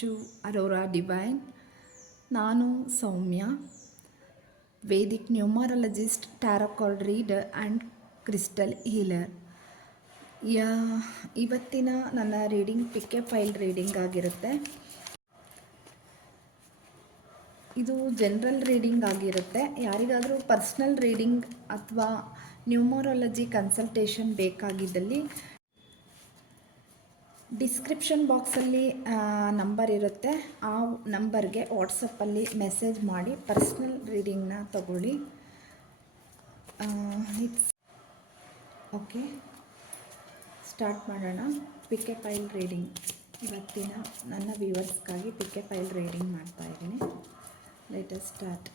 To Aurora Divine. ನಾನು Soumya, Vedic numerologist, tarot card reader and crystal healer. ಇವತ್ತಿನ ನನ್ನ reading ಪಿಕ್ಕೆ file reading ಆಗಿರುತ್ತೆ. ಇದು ಜನರಲ್ ರೀಡಿಂಗ್ ಆಗಿರುತ್ತೆ. ಯಾರಿಗಾದರೂ ಪರ್ಸ್ನಲ್ ರೀಡಿಂಗ್ ಅಥವಾ ನ್ಯೂಮರಾಲಜಿ ಕನ್ಸಲ್ಟೇಷನ್ ಬೇಕಾಗಿದ್ದಲ್ಲಿ ಡಿಸ್ಕ್ರಿಪ್ಷನ್ ಬಾಕ್ಸಲ್ಲಿ ನಂಬರ್ ಇರುತ್ತೆ. ಆ ನಂಬರ್ಗೆ ವಾಟ್ಸಪ್ಪಲ್ಲಿ ಮೆಸೇಜ್ ಮಾಡಿ ಪರ್ಸ್ನಲ್ ರೀಡಿಂಗ್ನ ತಗೊಳ್ಳಿ. ಓಕೆ, ಸ್ಟಾರ್ಟ್ ಮಾಡೋಣ. ಪಿಕ್ಕೆ ಫೈಲ್ ರೀಡಿಂಗ್ ಇವತ್ತಿನ ನನ್ನ ವ್ಯೂವರ್ಸ್ಗಾಗಿ ಪಿಕ್ಕೆ ಫೈಲ್ ರೀಡಿಂಗ್ ಮಾಡ್ತಾಯಿದ್ದೀನಿ. Let us start.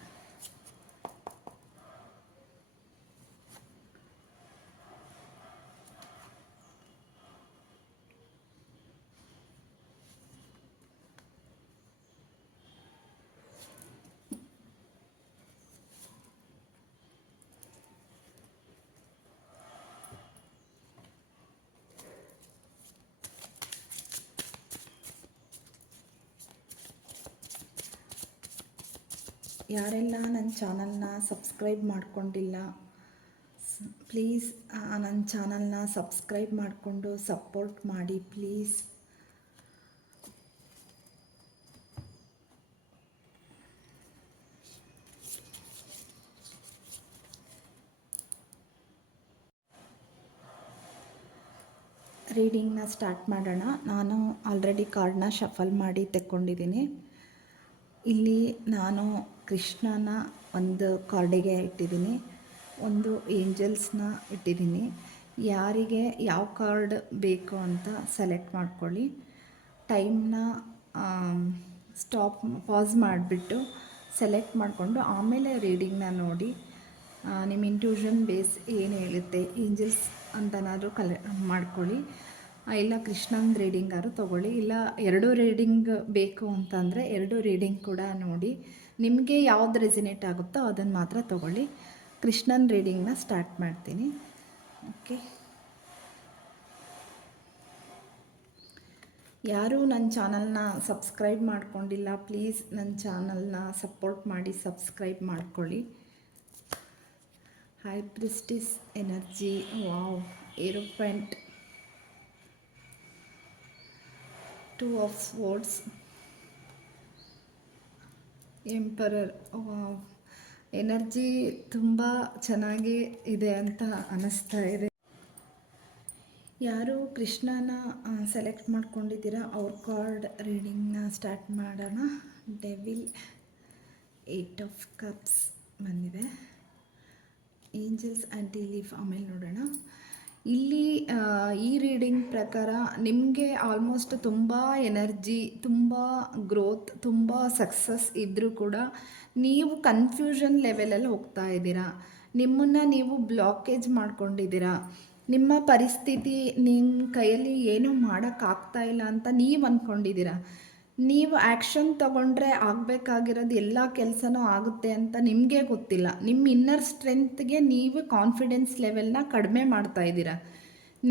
ಯಾರೆಲ್ಲ ನನ್ನ ಚಾನಲ್ನ ಸಬ್ಸ್ಕ್ರೈಬ್ ಮಾಡ್ಕೊಂಡಿಲ್ಲ, ಪ್ಲೀಸ್ ನನ್ನ ಚಾನಲ್ನ ಸಬ್ಸ್ಕ್ರೈಬ್ ಮಾಡಿಕೊಂಡು ಸಪೋರ್ಟ್ ಮಾಡಿ ಪ್ಲೀಸ್. ರೀಡಿಂಗ್ನ ಸ್ಟಾರ್ಟ್ ಮಾಡೋಣ. ನಾನು ಆಲ್ರೆಡಿ ಕಾರ್ಡ್ನ ಶಫಲ್ ಮಾಡಿ ತೆಕ್ಕೊಂಡಿದ್ದೀನಿ. ಇಲ್ಲಿ ನಾನು ಕೃಷ್ಣನ ಒಂದು ಕಾರ್ಡಿಗೆ ಇಟ್ಟಿದ್ದೀನಿ, ಒಂದು ಏಂಜಲ್ಸ್ನ ಇಟ್ಟಿದ್ದೀನಿ. ಯಾರಿಗೆ ಯಾವ ಕಾರ್ಡ್ ಬೇಕು ಅಂತ ಸೆಲೆಕ್ಟ್ ಮಾಡ್ಕೊಳ್ಳಿ. ಟೈಮ್ನ ಪಾಸ್ ಮಾಡಿಬಿಟ್ಟು ಸೆಲೆಕ್ಟ್ ಮಾಡಿಕೊಂಡು ಆಮೇಲೆ ರೀಡಿಂಗ್ನ ನೋಡಿ. ನಿಮ್ಮ ಇಂಟ್ಯೂಷನ್ ಬೇಸ್ ಏನು ಹೇಳುತ್ತೆ, ಏಂಜಲ್ಸ್ ಅಂತನಾದರೂ ಮಾಡ್ಕೊಳ್ಳಿ. ಇಲ್ಲ ಕೃಷ್ಣನ ರೀಡಿಂಗಾದ್ರು ತೊಗೊಳ್ಳಿ. ಇಲ್ಲ ಎರಡು ರೀಡಿಂಗ್ ಬೇಕು ಅಂತಂದರೆ ಎರಡು ರೀಡಿಂಗ್ ಕೂಡ ನೋಡಿ. ನಿಮಗೆ ಯಾವ್ದು ರೆಸಿನೇಟ್ ಆಗುತ್ತೋ ಅದನ್ನು ಮಾತ್ರ ತೊಗೊಳ್ಳಿ. ಕೃಷ್ಣನ ರೀಡಿಂಗ್ನ ಸ್ಟಾರ್ಟ್ ಮಾಡ್ತೀನಿ. ಓಕೆ, ಯಾರೂ ನನ್ನ ಚಾನಲ್ನ ಸಬ್ಸ್ಕ್ರೈಬ್ ಮಾಡ್ಕೊಂಡಿಲ್ಲ, ಪ್ಲೀಸ್ ನನ್ನ ಚಾನಲ್ನ ಸಪೋರ್ಟ್ ಮಾಡಿ ಸಬ್ಸ್ಕ್ರೈಬ್ ಮಾಡ್ಕೊಳ್ಳಿ. High priestess energy, wow, hierophant, 2 of Swords, emperor. Energy ತುಂಬ ಚೆನ್ನಾಗಿ ಇದೆ ಅಂತ ಅನ್ನಿಸ್ತಾ ಇದೆ. ಯಾರು ಕೃಷ್ಣನ ಸೆಲೆಕ್ಟ್ ಮಾಡ್ಕೊಂಡಿದ್ದೀರಾ ಅವ್ರ ಕಾರ್ಡ್ ರೀಡಿಂಗ್ನ ಸ್ಟಾರ್ಟ್ ಮಾಡೋಣ. ಡೆವಿಲ್, 8 of Cups ಬಂದಿದೆ. ಏಂಜಲ್ಸ್ ಆ್ಯಂಟಿ ಲೀಫ್ ಆಮೇಲೆ ನೋಡೋಣ. ಇಲ್ಲಿ ಈ ರೀಡಿಂಗ್ ಪ್ರಕಾರ ನಿಮಗೆ ಆಲ್ಮೋಸ್ಟ್ ತುಂಬ ಎನರ್ಜಿ, ತುಂಬ ಗ್ರೋತ್, ತುಂಬ ಸಕ್ಸಸ್ ಇದ್ದರೂ ಕೂಡ ನೀವು ಕನ್ಫ್ಯೂಷನ್ ಲೆವೆಲಲ್ಲಿ ಹೋಗ್ತಾ ಇದ್ದೀರಾ. ನಿಮ್ಮನ್ನು ನೀವು ಬ್ಲಾಕೇಜ್ ಮಾಡ್ಕೊಂಡಿದ್ದೀರಾ. ನಿಮ್ಮ ಪರಿಸ್ಥಿತಿ ನಿಮ್ಮ ಕೈಯಲ್ಲಿ ಏನೂ ಮಾಡೋಕ್ಕಾಗ್ತಾ ಇಲ್ಲ ಅಂತ ನೀವು ಅಂದ್ಕೊಂಡಿದ್ದೀರಾ. ನೀವು ಆ್ಯಕ್ಷನ್ ತಗೊಂಡ್ರೆ ಆಗಬೇಕಾಗಿರೋದು ಎಲ್ಲ ಕೆಲಸನೂ ಆಗುತ್ತೆ ಅಂತ ನಿಮಗೆ ಗೊತ್ತಿಲ್ಲ. ನಿಮ್ಮ ಇನ್ನರ್ ಸ್ಟ್ರೆಂತ್ಗೆ ನೀವು ಕಾನ್ಫಿಡೆನ್ಸ್ ಲೆವೆಲ್ನ ಕಡಿಮೆ ಮಾಡ್ತಾ ಇದ್ದೀರಾ.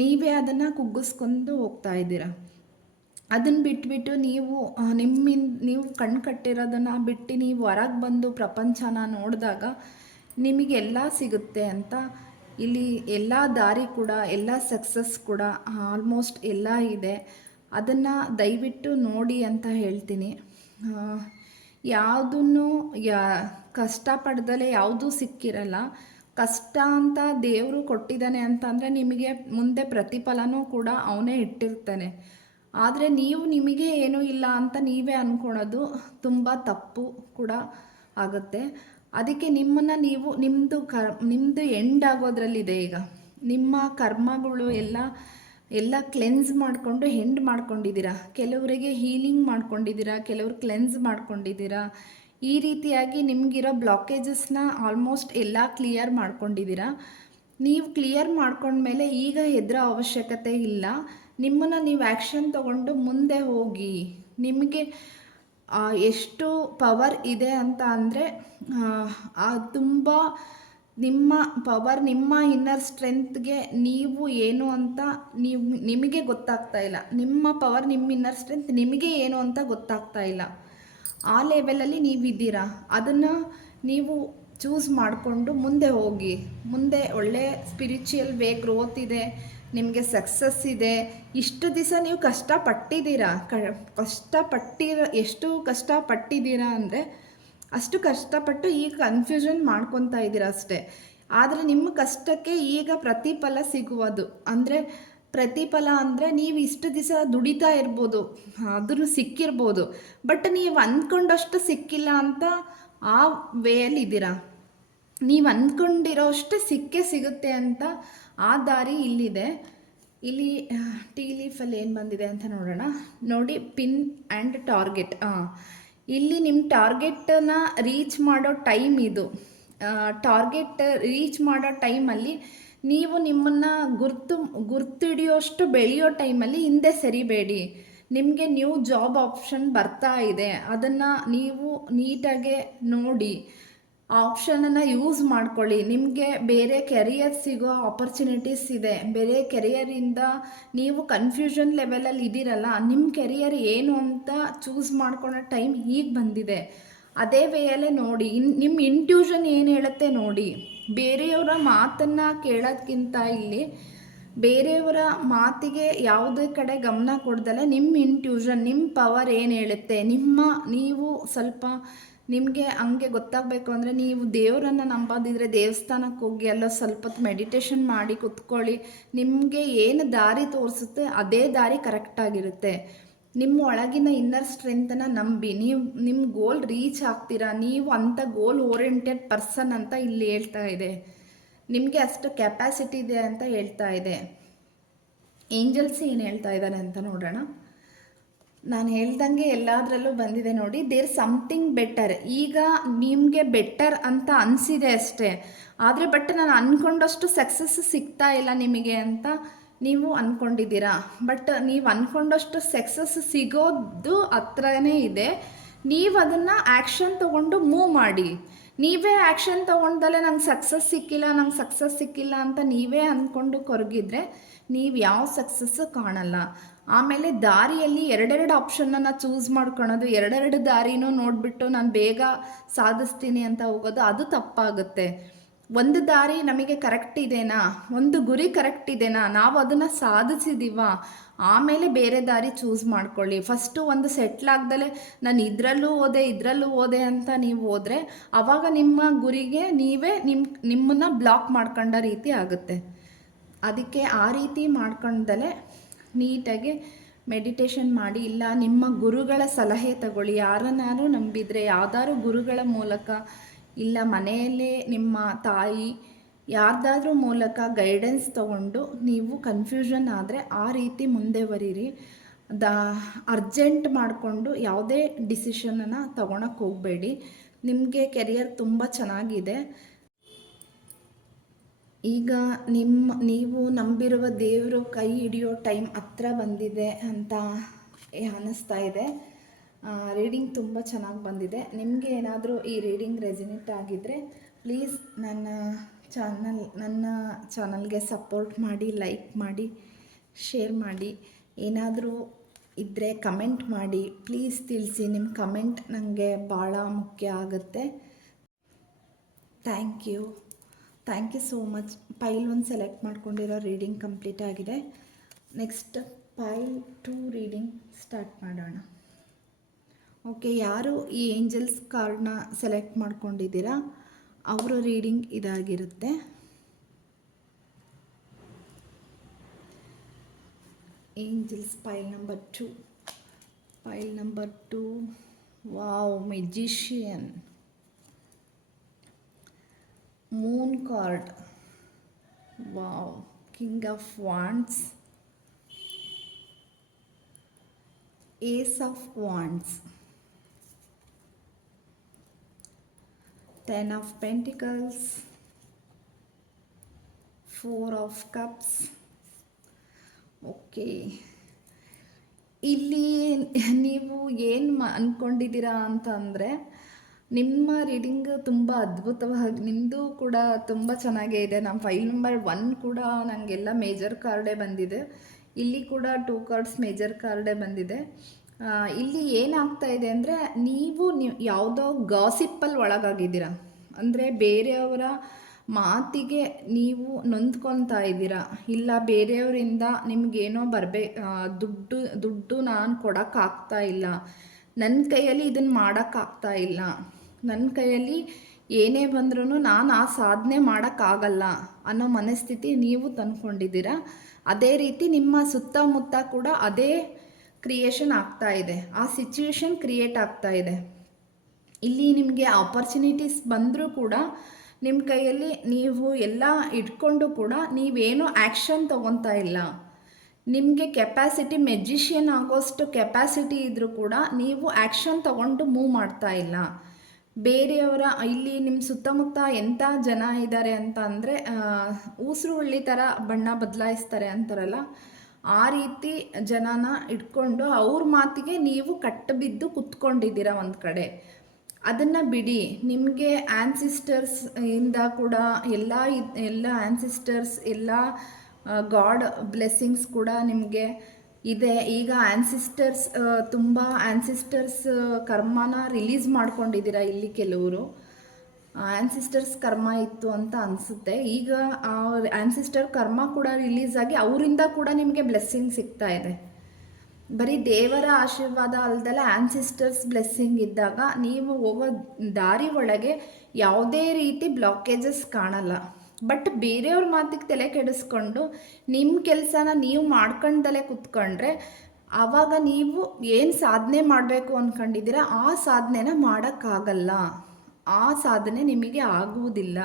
ನೀವೇ ಅದನ್ನು ಕುಗ್ಗಿಸ್ಕೊಂಡು ಹೋಗ್ತಾ ಇದ್ದೀರಾ. ಅದನ್ನು ಬಿಟ್ಬಿಟ್ಟು ನೀವು ಕಣ್ಣು ಕಟ್ಟಿರೋದನ್ನು ಬಿಟ್ಟು ನೀವು ಹೊರಗೆ ಬಂದು ಪ್ರಪಂಚನ ನೋಡಿದಾಗ ನಿಮಗೆಲ್ಲ ಸಿಗುತ್ತೆ ಅಂತ. ಇಲ್ಲಿ ಎಲ್ಲ ದಾರಿ ಕೂಡ, ಎಲ್ಲ ಸಕ್ಸಸ್ ಕೂಡ ಆಲ್ಮೋಸ್ಟ್ ಎಲ್ಲ ಇದೆ. ಅದನ್ನು ದಯವಿಟ್ಟು ನೋಡಿ ಅಂತ ಹೇಳ್ತೀನಿ. ಯಾವುದನ್ನು ಕಷ್ಟಪಡ್ದಲೇ ಯಾವುದೂ ಸಿಕ್ಕಿರಲ್ಲ. ಕಷ್ಟ ಅಂತ ದೇವರು ಕೊಟ್ಟಿದ್ದಾನೆ ಅಂತಂದರೆ ನಿಮಗೆ ಮುಂದೆ ಪ್ರತಿಫಲನೂ ಕೂಡ ಅವನೇ ಇಟ್ಟಿರ್ತಾನೆ. ಆದರೆ ನಿಮಗೆ ಏನೂ ಇಲ್ಲ ಅಂತ ನೀವೇ ಅಂದ್ಕೊಳೋದು ತುಂಬ ತಪ್ಪು ಕೂಡ ಆಗುತ್ತೆ. ಅದಕ್ಕೆ ನಿಮ್ಮನ್ನು ನೀವು ನಿಮ್ಮದು ಎಂಡ್ ಆಗೋದ್ರಲ್ಲಿದೆ. ಈಗ ನಿಮ್ಮ ಕರ್ಮಗಳು ಎಲ್ಲ ಕ್ಲೆನ್ಸ್ ಮಾಡಿಕೊಂಡು ಎಂಡ್ ಮಾಡ್ಕೊಂಡಿದ್ದೀರಾ. ಕೆಲವರಿಗೆ ಹೀಲಿಂಗ್ ಮಾಡ್ಕೊಂಡಿದ್ದೀರಾ, ಕೆಲವ್ರು ಕ್ಲೆನ್ಸ್ ಮಾಡ್ಕೊಂಡಿದ್ದೀರಾ. ಈ ರೀತಿಯಾಗಿ ನಿಮಗಿರೋ ಬ್ಲಾಕೇಜಸ್ನ ಆಲ್ಮೋಸ್ಟ್ ಎಲ್ಲ ಕ್ಲಿಯರ್ ಮಾಡ್ಕೊಂಡಿದ್ದೀರಾ. ನೀವು ಕ್ಲಿಯರ್ ಮಾಡ್ಕೊಂಡ್ಮೇಲೆ ಈಗ ಹೆದರೋ ಅವಶ್ಯಕತೆ ಇಲ್ಲ. ನಿಮ್ಮನ್ನು ನೀವು ಆ್ಯಕ್ಷನ್ ತಗೊಂಡು ಮುಂದೆ ಹೋಗಿ. ನಿಮಗೆ ಎಷ್ಟು ಪವರ್ ಇದೆ ಅಂತ ಅಂದರೆ ತುಂಬ ನಿಮ್ಮ ಪವರ್, ನಿಮ್ಮ ಇನ್ನರ್ ಸ್ಟ್ರೆಂತ್ಗೆ ನೀವು ಏನು ಅಂತ ನಿಮಗೆ ಗೊತ್ತಾಗ್ತಾ ಇಲ್ಲ. ನಿಮ್ಮ ಪವರ್, ನಿಮ್ಮ ಇನ್ನರ್ ಸ್ಟ್ರೆಂತ್ ನಿಮಗೆ ಏನು ಅಂತ ಗೊತ್ತಾಗ್ತಾ ಇಲ್ಲ. ಆ ಲೆವೆಲಲ್ಲಿ ನೀವಿದ್ದೀರಾ. ಅದನ್ನು ನೀವು ಚೂಸ್ ಮಾಡಿಕೊಂಡು ಮುಂದೆ ಹೋಗಿ. ಮುಂದೆ ಒಳ್ಳೆ ಸ್ಪಿರಿಚುವಲ್ ವೇ ಗ್ರೋತ್ ಇದೆ, ನಿಮಗೆ ಸಕ್ಸಸ್ ಇದೆ. ಇಷ್ಟು ದಿವಸ ನೀವು ಕಷ್ಟಪಟ್ಟಿದ್ದೀರಾ. ಎಷ್ಟು ಕಷ್ಟಪಟ್ಟಿದ್ದೀರಾ ಅಂದರೆ ಅಷ್ಟು ಕಷ್ಟಪಟ್ಟು ಈಗ ಕನ್ಫ್ಯೂಷನ್ ಮಾಡ್ಕೊತಾ ಇದ್ದೀರ ಅಷ್ಟೇ. ಆದರೆ ನಿಮ್ಮ ಕಷ್ಟಕ್ಕೆ ಈಗ ಪ್ರತಿಫಲ ಸಿಗುವುದು. ಅಂದರೆ ಪ್ರತಿಫಲ ಅಂದರೆ ನೀವು ಇಷ್ಟು ದಿವಸ ದುಡಿತಾ ಇರ್ಬೋದು, ಅದನ್ನು ಸಿಕ್ಕಿರ್ಬೋದು, ಬಟ್ ನೀವು ಅಂದ್ಕೊಂಡಷ್ಟು ಸಿಕ್ಕಿಲ್ಲ ಅಂತ ಆ ವೇಯಲ್ಲಿದ್ದೀರಾ. ನೀವು ಅಂದ್ಕೊಂಡಿರೋಷ್ಟು ಸಿಕ್ಕೇ ಸಿಗುತ್ತೆ ಅಂತ ಆ ದಾರಿ ಇಲ್ಲಿದೆ. ಇಲ್ಲಿ ಟೀ ಲೀಫಲ್ಲಿ ಏನು ಬಂದಿದೆ ಅಂತ ನೋಡೋಣ. ನೋಡಿ, ಪಿನ್ ಆ್ಯಂಡ್ ಟಾರ್ಗೆಟ್. ಇಲ್ಲಿ ನಿಮ್ಮ ಟಾರ್ಗೆಟನ್ನು ರೀಚ್ ಮಾಡೋ ಟೈಮ್ ಇದು. ಟಾರ್ಗೆಟ್ ರೀಚ್ ಮಾಡೋ ಟೈಮಲ್ಲಿ ನೀವು ನಿಮ್ಮನ್ನು ಗುರ್ತಿಡಿಯೋಷ್ಟು ಬೆಳೆಯೋ ಟೈಮಲ್ಲಿ ಹಿಂದೆ ಸರಿಬೇಡಿ. ನಿಮಗೆ ನ್ಯೂ ಜಾಬ್ ಆಪ್ಷನ್ ಬರ್ತಾ ಇದೆ, ಅದನ್ನು ನೀವು ನೀಟಾಗೆ ನೋಡಿ ಆ ಆಪ್ಷನನ್ನು ಯೂಸ್ ಮಾಡ್ಕೊಳ್ಳಿ. ನಿಮಗೆ ಬೇರೆ ಕೆರಿಯರ್ ಸಿಗೋ ಆಪರ್ಚುನಿಟೀಸ್ ಇದೆ. ಬೇರೆ ಕೆರಿಯರಿಂದ ನೀವು ಕನ್ಫ್ಯೂಷನ್ ಲೆವೆಲಲ್ಲಿ ಇದ್ದೀರಲ್ಲ, ನಿಮ್ಮ ಕೆರಿಯರ್ ಏನು ಅಂತ ಚೂಸ್ ಮಾಡ್ಕೊಳ್ಳೋ ಟೈಮ್ ಈಗ ಬಂದಿದೆ. ಅದೇ ವೇಯಲ್ಲೇ ನೋಡಿ, ನಿಮ್ಮ ಇಂಟ್ಯೂಷನ್ ಏನು ಹೇಳುತ್ತೆ ನೋಡಿ. ಬೇರೆಯವರ ಮಾತನ್ನು ಕೇಳೋದ್ಕಿಂತ ಇಲ್ಲಿ ಬೇರೆಯವರ ಮಾತಿಗೆ ಯಾವುದೇ ಕಡೆ ಗಮನ ಕೊಡ್ದಲೆ ನಿಮ್ಮ ಇಂಟ್ಯೂಷನ್, ನಿಮ್ಮ ಪವರ್ ಏನು ಹೇಳುತ್ತೆ, ನೀವು ಸ್ವಲ್ಪ ನಿಮಗೆ ಹಂಗೆ ಗೊತ್ತಾಗಬೇಕು ಅಂದರೆ ನೀವು ದೇವರನ್ನು ನಂಬೋದಿದ್ರೆ ದೇವಸ್ಥಾನಕ್ಕೆ ಹೋಗಿ ಅಲ್ಲ ಸ್ವಲ್ಪ ಹೊತ್ತು ಮೆಡಿಟೇಷನ್ ಮಾಡಿ ಕುತ್ಕೊಳ್ಳಿ. ನಿಮಗೆ ಏನು ದಾರಿ ತೋರಿಸುತ್ತೆ ಅದೇ ದಾರಿ ಕರೆಕ್ಟಾಗಿರುತ್ತೆ. ನಿಮ್ಮ ಒಳಗಿನ ಇನ್ನರ್ ಸ್ಟ್ರೆಂತನ್ನು ನಂಬಿ ನಿಮ್ಮ ಗೋಲ್ ರೀಚ್ ಆಗ್ತೀರಾ. ನೀವು ಅಂಥ ಗೋಲ್ ಓರಿಯೆಂಟೆಡ್ ಪರ್ಸನ್ ಅಂತ ಇಲ್ಲಿ ಹೇಳ್ತಾ ಇದೆ. ನಿಮಗೆ ಅಷ್ಟು ಕೆಪಾಸಿಟಿ ಇದೆ ಅಂತ ಹೇಳ್ತಾ ಇದೆ. ಏಂಜಲ್ಸ್ ಏನು ಹೇಳ್ತಾ ಇದ್ದಾರೆ ಅಂತ ನೋಡೋಣ. ನಾನು ಹೇಳ್ದಂಗೆ ಎಲ್ಲದರಲ್ಲೂ ಬಂದಿದೆ ನೋಡಿ. There something better. ಈಗ ನಿಮಗೆ ಬೆಟರ್ ಅಂತ ಅನಿಸಿದೆ ಅಷ್ಟೇ, ಆದರೆ ಬಟ್ ನಾನು ಅಂದ್ಕೊಂಡಷ್ಟು ಸಕ್ಸಸ್ ಸಿಗ್ತಾ ಇಲ್ಲ ನಿಮಗೆ ಅಂತ ನೀವು ಅಂದ್ಕೊಂಡಿದ್ದೀರಾ. ಬಟ್ ನೀವು ಅಂದ್ಕೊಂಡಷ್ಟು ಸಕ್ಸಸ್ ಸಿಗೋದು ಹತ್ರನೇ ಇದೆ. ನೀವು ಅದನ್ನು ಆ್ಯಕ್ಷನ್ ತೊಗೊಂಡು ಮೂವ್ ಮಾಡಿ. ನೀವೇ ಆ್ಯಕ್ಷನ್ ತೊಗೊಂಡಲ್ಲೇ ನಂಗೆ ಸಕ್ಸಸ್ ಸಿಕ್ಕಿಲ್ಲ ಅಂತ ನೀವೇ ಅಂದ್ಕೊಂಡು ಕೊರಗಿದ್ರೆ ನೀವು ಯಾವ ಸಕ್ಸಸ್ಸು ಕಾಣಲ್ಲ. ಆಮೇಲೆ ದಾರಿಯಲ್ಲಿ ಎರಡೆರಡು ಆಪ್ಷನನ್ನು ಚೂಸ್ ಮಾಡ್ಕೊಳೋದು, ಎರಡೆರಡು ದಾರಿನೂ ನೋಡಿಬಿಟ್ಟು ನಾನು ಬೇಗ ಸಾಧಿಸ್ತೀನಿ ಅಂತ ಹೋಗೋದು, ಅದು ತಪ್ಪಾಗುತ್ತೆ. ಒಂದು ದಾರಿ ನಮಗೆ ಕರೆಕ್ಟ್ ಇದೆನಾ, ಒಂದು ಗುರಿ ಕರೆಕ್ಟ್ ಇದೆನಾ, ನಾವು ಅದನ್ನು ಸಾಧಿಸಿದೀವ, ಆಮೇಲೆ ಬೇರೆ ದಾರಿ ಚೂಸ್ ಮಾಡ್ಕೊಳ್ಳಿ. ಫಸ್ಟು ಒಂದು ಸೆಟ್ಲಾಗ್ದಲೇ ನಾನು ಇದರಲ್ಲೂ ಓದೆ ಅಂತ ನೀವು ಹೋದರೆ ಆವಾಗ ನಿಮ್ಮ ಗುರಿಗೆ ನೀವೇ ನಿಮ್ಮನ್ನು ಬ್ಲಾಕ್ ಮಾಡ್ಕೊಂಡ ರೀತಿ ಆಗುತ್ತೆ. ಅದಕ್ಕೆ ಆ ರೀತಿ ಮಾಡ್ಕೊಂಡಲೇ ನೀಟಾಗಿ ಮೆಡಿಟೇಷನ್ ಮಾಡಿ, ಇಲ್ಲ ನಿಮ್ಮ ಗುರುಗಳ ಸಲಹೆ ತಗೊಳ್ಳಿ. ಯಾರನ್ನಾರು ನಂಬಿದರೆ ಯಾವ್ದಾದ್ರು ಗುರುಗಳ ಮೂಲಕ, ಇಲ್ಲ ಮನೆಯಲ್ಲೇ ನಿಮ್ಮ ತಾಯಿ ಯಾರ್ದಾದ್ರೂ ಮೂಲಕ ಗೈಡೆನ್ಸ್ ತಗೊಂಡು ನೀವು ಕನ್ಫ್ಯೂಷನ್ ಆದರೆ ಆ ರೀತಿ ಮುಂದೆ ಬರೀರಿ. ಅರ್ಜೆಂಟ್ ಮಾಡಿಕೊಂಡು ಯಾವುದೇ ಡಿಸಿಷನನ್ನು ತಗೊಳಕ್ಕೆ ಹೋಗಬೇಡಿ. ನಿಮಗೆ ಕೆರಿಯರ್ ತುಂಬ ಚೆನ್ನಾಗಿದೆ. ಈಗ ನೀವು ನಂಬಿರುವ ದೇವರು ಕೈ ಹಿಡಿಯೋ ಟೈಮ್ ಹತ್ರ ಬಂದಿದೆ ಅಂತ ಅನ್ನಿಸ್ತಾ ಇದೆ. ರೀಡಿಂಗ್ ತುಂಬ ಚೆನ್ನಾಗಿ ಬಂದಿದೆ. ನಿಮಗೆ ಏನಾದರೂ ಈ ರೀಡಿಂಗ್ ರೆಸಿನೇಟ್ ಆಗಿದ್ದರೆ ಪ್ಲೀಸ್ ನನ್ನ ಚಾನಲ್ಗೆ ಸಪೋರ್ಟ್ ಮಾಡಿ, ಲೈಕ್ ಮಾಡಿ, ಶೇರ್ ಮಾಡಿ. ಏನಾದರೂ ಇದ್ದರೆ ಕಮೆಂಟ್ ಮಾಡಿ, ಪ್ಲೀಸ್ ತಿಳಿಸಿ. ನಿಮ್ಮ ಕಮೆಂಟ್ ನನಗೆ ಭಾಳ ಮುಖ್ಯ ಆಗುತ್ತೆ. Thank you so much. Pile 1 select ಮಾಡ್ಕೊಂಡಿರೋ ರೀಡಿಂಗ್ ಕಂಪ್ಲೀಟ್ ಆಗಿದೆ. ನೆಕ್ಸ್ಟ್ ಪೈಲ್ 2 ರೀಡಿಂಗ್ ಸ್ಟಾರ್ಟ್ ಮಾಡೋಣ. ಓಕೆ, ಯಾರು ಈ ಏಂಜಲ್ಸ್ ಕಾರ್ಡ್ನ ಸೆಲೆಕ್ಟ್ ಮಾಡ್ಕೊಂಡಿದ್ದೀರಾ ಅವರ ರೀಡಿಂಗ್ ಇದಾಗಿರುತ್ತೆ. Angels pile number 2. Wow, magician, moon card, wow, king of wands, ace of wands, 10 of Pentacles, 4 of Cups. Okay, ಇಲ್ಲಿ ನೀವು ಏನು ಅಂದ್ಕೊಂಡಿದ್ದೀರಾ ಅಂತಂದರೆ ನಿಮ್ಮ ರೀಡಿಂಗ್ ತುಂಬ ಅದ್ಭುತವಾಗಿ ನಿಮ್ಮದು ಕೂಡ ತುಂಬ ಚೆನ್ನಾಗೇ ಇದೆ. ನಮ್ಮ ಫೈಲ್ ನಂಬರ್ 1 ಕೂಡ ನನಗೆಲ್ಲ ಮೇಜರ್ ಕಾರ್ಡೇ ಬಂದಿದೆ. ಇಲ್ಲಿ ಕೂಡ 2 ಕಾರ್ಡ್ಸ್ ಮೇಜರ್ ಕಾರ್ಡೇ ಬಂದಿದೆ. ಇಲ್ಲಿ ಏನಾಗ್ತಾ ಇದೆ ಅಂದರೆ ನೀವು ಯಾವುದೋ ಗಾಸಿಪ್ಪಲ್ಲಿ ಒಳಗಾಗಿದ್ದೀರಾ. ಅಂದರೆ ಬೇರೆಯವರ ಮಾತಿಗೆ ನೀವು ನೊಂದ್ಕೊತಾ ಇದ್ದೀರಾ. ಇಲ್ಲ ಬೇರೆಯವರಿಂದ ನಿಮಗೇನೋ ದುಡ್ಡು ನಾನು ಕೊಡೋಕ್ಕಾಗ್ತಾ ಇಲ್ಲ, ನನ್ನ ಕೈಯಲ್ಲಿ ಇದನ್ನು ಮಾಡೋಕ್ಕಾಗ್ತಾ ಇಲ್ಲ, ನನ್ನ ಕೈಯಲ್ಲಿ ಏನೇ ಬಂದ್ರೂ ನಾನು ಆ ಸಾಧನೆ ಮಾಡೋಕ್ಕಾಗಲ್ಲ ಅನ್ನೋ ಮನಸ್ಥಿತಿ ನೀವು ತಂದ್ಕೊಂಡಿದ್ದೀರಾ. ಅದೇ ರೀತಿ ನಿಮ್ಮ ಸುತ್ತಮುತ್ತ ಕೂಡ ಅದೇ ಕ್ರಿಯೇಷನ್ ಆಗ್ತಾ ಇದೆ, ಆ ಸಿಚುವೇಶನ್ ಕ್ರಿಯೇಟ್ ಆಗ್ತಾ ಇದೆ. ಇಲ್ಲಿ ನಿಮಗೆ ಆಪರ್ಚುನಿಟೀಸ್ ಬಂದರೂ ಕೂಡ ನಿಮ್ಮ ಕೈಯಲ್ಲಿ ನೀವು ಎಲ್ಲ ಇಟ್ಕೊಂಡು ಕೂಡ ನೀವೇನೋ ಆ್ಯಕ್ಷನ್ ತೊಗೊತಾ ಇಲ್ಲ. ನಿಮಗೆ ಕೆಪಾಸಿಟಿ ಮೆಜಿಷಿಯನ್ ಆಗೋಷ್ಟು ಕೆಪಾಸಿಟಿ ಇದ್ದರೂ ಕೂಡ ನೀವು ಆ್ಯಕ್ಷನ್ ತೊಗೊಂಡು ಮೂವ್ ಮಾಡ್ತಾ ಇಲ್ಲ. ಬೇರೆಯವರ ಇಲ್ಲಿ ನಿಮ್ಮ ಸುತ್ತಮುತ್ತ ಎಂಥ ಜನ ಇದ್ದಾರೆ ಅಂತ ಅಂದರೆ ಊಸರು ಹುಳ್ಳಿ ಥರ ಬಣ್ಣ ಬದಲಾಯಿಸ್ತಾರೆ ಅಂತಾರಲ್ಲ, ಆ ರೀತಿ ಜನನ ಇಟ್ಕೊಂಡು ಅವ್ರ ಮಾತಿಗೆ ನೀವು ಕಟ್ಟಬಿದ್ದು ಕುತ್ಕೊಂಡಿದ್ದೀರ ಒಂದು ಕಡೆ. ಅದನ್ನು ಬಿಡಿ. ನಿಮಗೆ ಆ್ಯನ್ಸಿಸ್ಟರ್ಸ್ ಇಂದ ಕೂಡ ಎಲ್ಲ ಆ್ಯನ್ಸಿಸ್ಟರ್ಸ್ ಎಲ್ಲ ಗಾಡ್ ಬ್ಲೆಸ್ಸಿಂಗ್ಸ್ ಕೂಡ ನಿಮಗೆ ಇದೆ. ಈಗ ತುಂಬ ಆ್ಯನ್ಸಿಸ್ಟರ್ಸ್ ಕರ್ಮನ ರಿಲೀಸ್ ಮಾಡ್ಕೊಂಡಿದ್ದೀರಾ. ಇಲ್ಲಿ ಕೆಲವರು ಆ್ಯನ್ಸಿಸ್ಟರ್ಸ್ ಕರ್ಮ ಇತ್ತು ಅಂತ ಅನಿಸುತ್ತೆ. ಈಗ ಆ್ಯನ್ಸಿಸ್ಟರ್ ಕರ್ಮ ಕೂಡ ರಿಲೀಸ್ ಆಗಿ ಅವರಿಂದ ಕೂಡ ನಿಮಗೆ ಬ್ಲೆಸ್ಸಿಂಗ್ ಸಿಗ್ತಾ ಇದೆ. ಬರೀ ದೇವರ ಆಶೀರ್ವಾದ ಅಲ್ದಲ್ಲ, ಆ್ಯನ್ಸಿಸ್ಟರ್ಸ್ ಬ್ಲೆಸ್ಸಿಂಗ್ ಇದ್ದಾಗ ನೀವು ಹೋಗೋ ದಾರಿ ಒಳಗೆ ಯಾವುದೇ ರೀತಿ ಬ್ಲಾಕೇಜಸ್ ಕಾಣಲ್ಲ. ಬಟ್ ಬೇರೆಯವ್ರ ಮಾತಿಗೆ ತಲೆ ಕೆಡಿಸ್ಕೊಂಡು ನಿಮ್ಮ ಕೆಲಸನ ನೀವು ಮಾಡ್ಕೊಂಡಲ್ಲೇ ಕೂತ್ಕೊಂಡ್ರೆ ಆವಾಗ ನೀವು ಏನು ಸಾಧನೆ ಮಾಡಬೇಕು ಅಂದ್ಕೊಂಡಿದ್ದೀರ ಆ ಸಾಧನೆನ ಮಾಡೋಕ್ಕಾಗಲ್ಲ. ಆ ಸಾಧನೆ ನಿಮಗೆ ಆಗುವುದಿಲ್ಲ.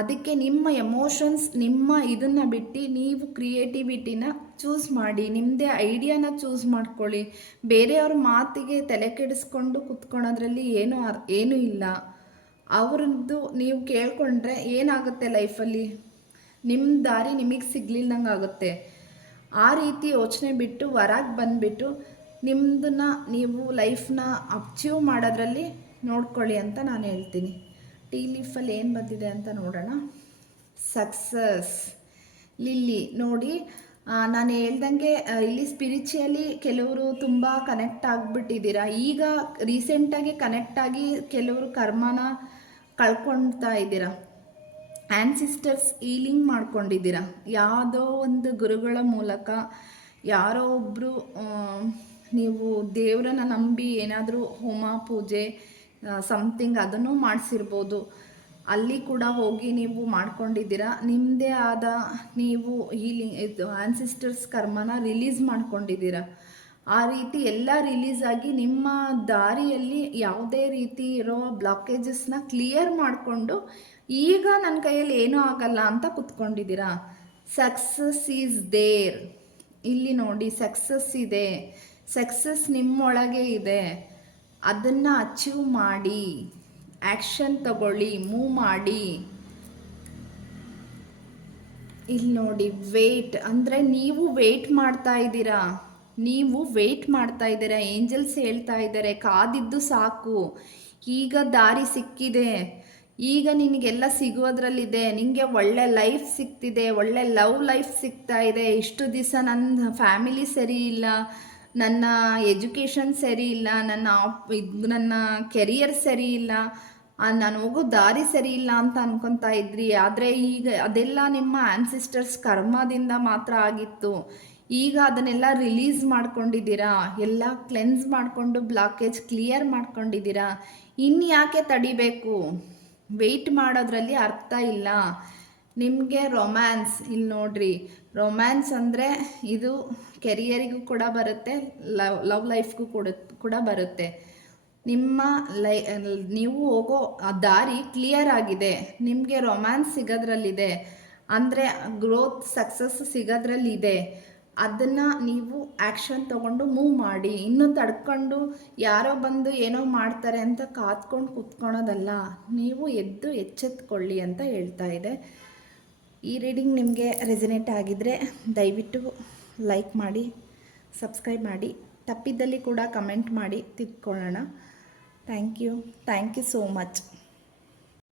ಅದಕ್ಕೆ ನಿಮ್ಮ ಎಮೋಷನ್ಸ್, ನಿಮ್ಮ ಇದನ್ನು ಬಿಟ್ಟು ನೀವು ಕ್ರಿಯೇಟಿವಿಟಿನ ಚೂಸ್ ಮಾಡಿ, ನಿಮ್ಮದೇ ಐಡಿಯಾನ ಚೂಸ್ ಮಾಡ್ಕೊಳ್ಳಿ. ಬೇರೆಯವ್ರ ಮಾತಿಗೆ ತಲೆ ಕೆಡಿಸ್ಕೊಂಡು ಕುತ್ಕೊಳ್ಳೋದ್ರಲ್ಲಿ ಏನೂ ಇಲ್ಲ. ಅವ್ರದ್ದು ನೀವು ಕೇಳ್ಕೊಂಡ್ರೆ ಏನಾಗುತ್ತೆ ಲೈಫಲ್ಲಿ, ನಿಮ್ಮ ದಾರಿ ನಿಮಗೆ ಸಿಗ್ಲಿಲ್ಲಂಗೆ ಆಗುತ್ತೆ. ಆ ರೀತಿ ಯೋಚನೆ ಬಿಟ್ಟು ಹೊರಗೆ ಬಂದುಬಿಟ್ಟು ನಿಮ್ಮದನ್ನು ನೀವು ಲೈಫ್ನ ಅಚೀವ್ ಮಾಡೋದ್ರಲ್ಲಿ ನೋಡ್ಕೊಳ್ಳಿ ಅಂತ ನಾನು ಹೇಳ್ತೀನಿ. ಟೀ ಲೀಫಲ್ಲಿ ಏನು ಬಂದಿದೆ ಅಂತ ನೋಡೋಣ. ಸಕ್ಸಸ್, ಲಿಲ್ಲಿ ನೋಡಿ, ನಾನು ಹೇಳ್ದಂಗೆ ಇಲ್ಲಿ ಸ್ಪಿರಿಚುಯಲಿ ಕೆಲವರು ತುಂಬ ಕನೆಕ್ಟ್ ಆಗಿಬಿಟ್ಟಿದ್ದೀರಾ. ಈಗ ರೀಸೆಂಟಾಗಿ ಕನೆಕ್ಟ್ ಆಗಿ ಕೆಲವರು ಕರ್ಮನ ಕಳ್ಕೊಳ್ತಾ ಇದ್ದೀರಾ. ಆ್ಯನ್ಸಿಸ್ಟರ್ಸ್ ಹೀಲಿಂಗ್ ಮಾಡ್ಕೊಂಡಿದ್ದೀರಾ. ಯಾವುದೋ ಒಂದು ಗುರುಗಳ ಮೂಲಕ ಯಾರೋ ಒಬ್ಬರು ನೀವು ದೇವರನ್ನ ನಂಬಿ ಏನಾದರೂ ಹೋಮ ಪೂಜೆ ಸಮಥಿಂಗ್ ಅದನ್ನು ಮಾಡಿಸಿರ್ಬೋದು. ಅಲ್ಲಿ ಕೂಡ ಹೋಗಿ ನೀವು ಮಾಡ್ಕೊಂಡಿದ್ದೀರಾ. ನಿಮ್ಮದೇ ಆದ ನೀವು ಇದು ಆ್ಯನ್ಸಿಸ್ಟರ್ಸ್ ಕರ್ಮನ ರಿಲೀಸ್ ಮಾಡ್ಕೊಂಡಿದ್ದೀರಾ. ಆ ರೀತಿ ಎಲ್ಲ ರಿಲೀಸ್ ಆಗಿ ನಿಮ್ಮ ದಾರಿಯಲ್ಲಿ ಯಾವುದೇ ರೀತಿ ಇರೋ ಬ್ಲಾಕೇಜಸ್ನ ಕ್ಲಿಯರ್ ಮಾಡಿಕೊಂಡು ಈಗ ನನ್ನ ಕೈಯಲ್ಲಿ ಏನೂ ಆಗಲ್ಲ ಅಂತ ಕುತ್ಕೊಂಡಿದ್ದೀರಾ. Success is there. ಇಲ್ಲಿ ನೋಡಿ, ಸಕ್ಸಸ್ ಇದೆ. ಸಕ್ಸಸ್ ನಿಮ್ಮೊಳಗೆ ಇದೆ. ಅದನ್ನು ಅಚೀವ್ ಮಾಡಿ, ಆ್ಯಕ್ಷನ್ ತಗೊಳ್ಳಿ, ಮೂವ್ ಮಾಡಿ. ಇಲ್ಲಿ ನೋಡಿ, ವೇಟ್ ಅಂದರೆ ನೀವು ವೇಟ್ ಮಾಡ್ತಾ ಇದ್ದೀರಾ. ಏಂಜಲ್ಸ್ ಹೇಳ್ತಾ ಇದ್ದಾರೆ, ಕಾದಿದ್ದು ಸಾಕು, ಈಗ ದಾರಿ ಸಿಕ್ಕಿದೆ, ಈಗ ನಿನಗೆಲ್ಲ ಸಿಗೋದ್ರಲ್ಲಿದೆ, ನಿನಗೆ ಒಳ್ಳೆ ಲೈಫ್ ಸಿಗ್ತಿದೆ, ಒಳ್ಳೆ ಲವ್ ಲೈಫ್ ಸಿಗ್ತಾ ಇದೆ. ಇಷ್ಟು ದಿವಸ ನನ್ನ ಫ್ಯಾಮಿಲಿ ಸರಿ ಇಲ್ಲ, ನನ್ನ ಎಜುಕೇಷನ್ ಸರಿ ಇಲ್ಲ, ನನ್ನ ಕೆರಿಯರ್ ಸರಿ ಇಲ್ಲ, ನಾನು ಹೋಗೋ ದಾರಿ ಸರಿ ಇಲ್ಲ ಅಂತ ಅನ್ಕೊತಾ ಇದ್ರಿ. ಆದರೆ ಈಗ ಅದೆಲ್ಲ ನಿಮ್ಮ ಆ್ಯನ್ಸಿಸ್ಟರ್ಸ್ ಕರ್ಮದಿಂದ ಮಾತ್ರ ಆಗಿತ್ತು. ಈಗ ಅದನ್ನೆಲ್ಲ ರಿಲೀಸ್ ಮಾಡ್ಕೊಂಡಿದ್ದೀರಾ. ಎಲ್ಲ ಕ್ಲೆನ್ಸ್ ಮಾಡಿಕೊಂಡು ಬ್ಲಾಕೇಜ್ ಕ್ಲಿಯರ್ ಮಾಡ್ಕೊಂಡಿದ್ದೀರಾ. ಇನ್ನು ಯಾಕೆ ತಡಿಬೇಕು? ವೆಯ್ಟ್ ಮಾಡೋದ್ರಲ್ಲಿ ಅರ್ಥ ಇಲ್ಲ. ನಿಮಗೆ ರೊಮ್ಯಾನ್ಸ್, ಇಲ್ಲಿ ನೋಡ್ರಿ, ರೊಮ್ಯಾನ್ಸ್ ಅಂದರೆ ಇದು ಕೆರಿಯರಿಗೂ ಕೂಡ ಬರುತ್ತೆ, ಲವ್ ಲೈಫ್ಗೂ ಕೂಡ ಬರುತ್ತೆ. ನಿಮ್ಮ ನೀವು ಹೋಗೋ ಆ ದಾರಿ ಕ್ಲಿಯರ್ ಆಗಿದೆ. ನಿಮಗೆ ರೊಮ್ಯಾನ್ಸ್ ಸಿಗೋದ್ರಲ್ಲಿದೆ, ಅಂದರೆ ಗ್ರೋತ್ ಸಕ್ಸಸ್ ಸಿಗೋದ್ರಲ್ಲಿದೆ. ಅದನ್ನು ನೀವು ಆ್ಯಕ್ಷನ್ ತೊಗೊಂಡು ಮೂವ್ ಮಾಡಿ. ಇನ್ನೂ ತಡ್ಕೊಂಡು ಯಾರೋ ಬಂದು ಏನೋ ಮಾಡ್ತಾರೆ ಅಂತ ಕಾದ್ಕೊಂಡು ಕೂತ್ಕೊಳೋದಲ್ಲ, ನೀವು ಎಚ್ಚೆತ್ಕೊಳ್ಳಿ ಅಂತ ಹೇಳ್ತಾ ಇದೆ. ಈ ರೀಡಿಂಗ್ ನಿಮಗೆ ರೆಸನೇಟ್ ಆಗಿದ್ದರೆ ದಯವಿಟ್ಟು ಲೈಕ್ ಮಾಡಿ, ಸಬ್ಸ್ಕ್ರೈಬ್ ಮಾಡಿ. ತಪ್ಪಿದ್ದಲ್ಲಿ ಕೂಡ ಕಮೆಂಟ್ ಮಾಡಿ ತಿದ್ಕೊಳ್ಳೋಣ. Thank you so much.